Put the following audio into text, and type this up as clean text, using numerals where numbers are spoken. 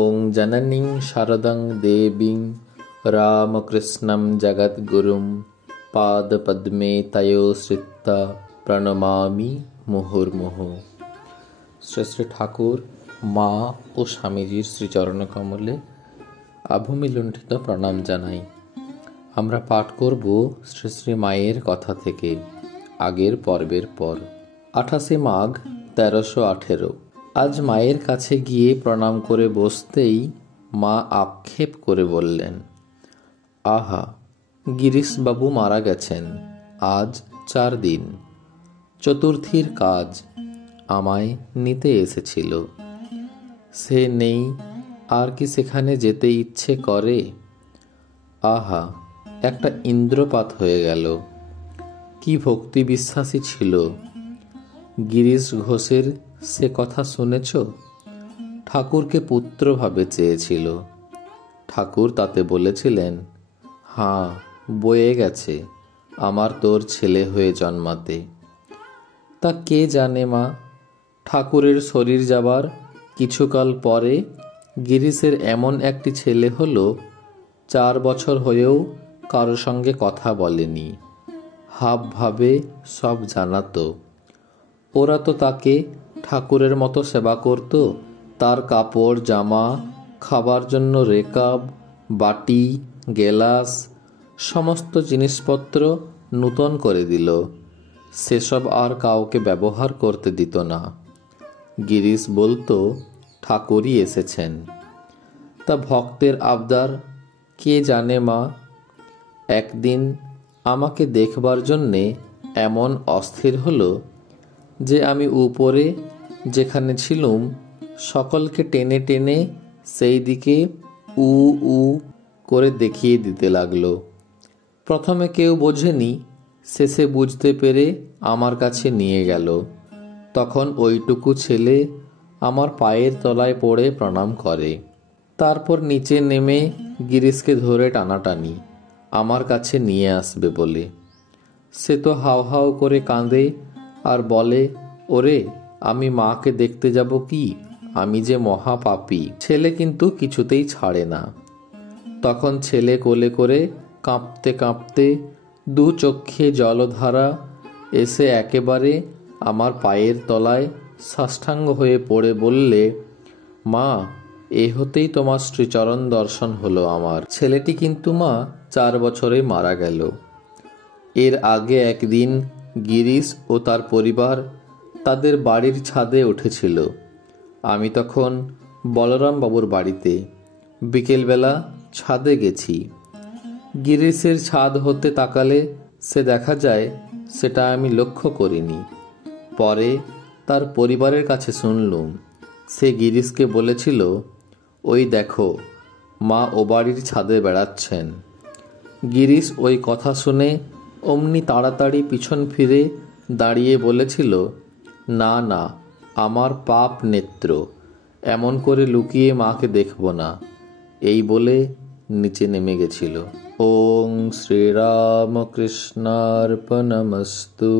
ওং জননীং শারদং দেবীং রামকৃষ্ণং জগদ্গুরুং পাদপদ্মে তয়োশ্রিত্বা প্রণমামি মুহুর্মুহু। শ্রী শ্রী ঠাকুর, মা ও স্বামীজির শ্রীচরণ কমলে আভূমি লুণ্ঠিত প্রণাম জানাই। আমরা পাঠ করব শ্রী শ্রী মায়ের কথা থেকে আগের পর্বের পর। 28 মাঘ 1318। আজ মায়ের কাছে গিয়ে প্রণাম করে বসতেই মা আক্ষেপ করে বললেন, আহা, গিরিশবাবু মারা গেছেন আজ 4 দিন। চতুর্থীর কাজ আমায় নিতে এসেছিল, সে নেই, আর কি সেখানে যেতে ইচ্ছে করে? আহা, একটা ইন্দ্রপাত হয়ে গেল। কি ভক্তি বিশ্বাসী ছিল। গিরিশ ঘোষের সে কথা শুনেছ? ঠাকুরকে পুত্র ভাবে চেয়েছিল। ঠাকুর তাতে বলেছিলেন, হাঁ, বয়ে গেছে আমার তোর ছেলে হয়ে জন্মাতে। তা কে জানে মা, ঠাকুরের শরীর যাবার কিছুকাল পরে গিরিশের এমন একটি ছেলে হলো, 4 বছর হয়েও কারো সঙ্গে কথা বলেনি, হাব ভাবে সব জানাতো। ওরা তো তাকে ঠাকুরের মতো সেবা করত। তার কাপড় জামা, খাবার জন্য রেকাব, বাটি, গেলাস, সমস্ত জিনিসপত্র নূতন করে দিল। সেসব আর কাউকে ব্যবহার করতে দিত না। গিরিশ বলতো ঠাকুরই এসেছেন। তা ভক্তের আবদার কে জানে মা। একদিন আমাকে দেখবার জন্যে এমন অস্থির হলো যে আমি উপরে যেখানে ছিলুম সকলকে টেনে টেনে সেই দিকে উ উ করে দেখিয়ে দিতে লাগলো। প্রথমে কেউ বোঝেনি, শেষে বুঝতে পেরে আমার কাছে নিয়ে গেল। তখন ওইটুকু ছেলে আমার পায়ের তলায় পড়ে প্রণাম করে। তারপর নিচে নেমে গিরিশকে ধরে টানাটানি আমার কাছে নিয়ে আসবে বলে। সে তো হাউ হাউ করে কাঁদে আর বলে, ওরে, আমি মাকে দেখতে যাব কি, আমি যে মহা পাপী। ছেলে কিন্তু কিছুতেই ছাড়ে না। তখন ছেলে কোলে করে কাঁপতে কাঁপতে 2 চক্ষে জলধারা এসে একেবারে আমার পায়ের তলায় সাষ্টাঙ্গ হয়ে পড়ে বললে, মা, এ হতেই তোমার শ্রীচরণ দর্শন হলো আমার। ছেলেটি কিন্তু মা 4 বছরে মারা গেল। এর আগে একদিন গিরিশ ও তার পরিবার তাদের বাড়ির ছাদে উঠেছিল। আমি তখন বলরাম বাবুর বাড়িতে বিকেলবেলা ছাদে গেছি। গিরিশের ছাদ হতে তাকালে সে দেখা যায় সেটা আমি লক্ষ্য করিনি। পরে তার পরিবারের কাছে শুনলুম সে গিরিশকে বলেছিল, ওই দেখো, মা ও বাড়ির ছাদে বেড়াচ্ছেন। গিরিশ ওই কথা শুনে অমনি তাড়াতাড়ি পিছন ফিরে দাঁড়িয়ে বলেছিল, না না, আমার পাপ নেত্র, এমন করে লুকিয়ে মাকে দেখব না। এই বলে নিচে নেমে গেছিল। ওং শ্রীরামকৃষ্ণার্পণমস্তু।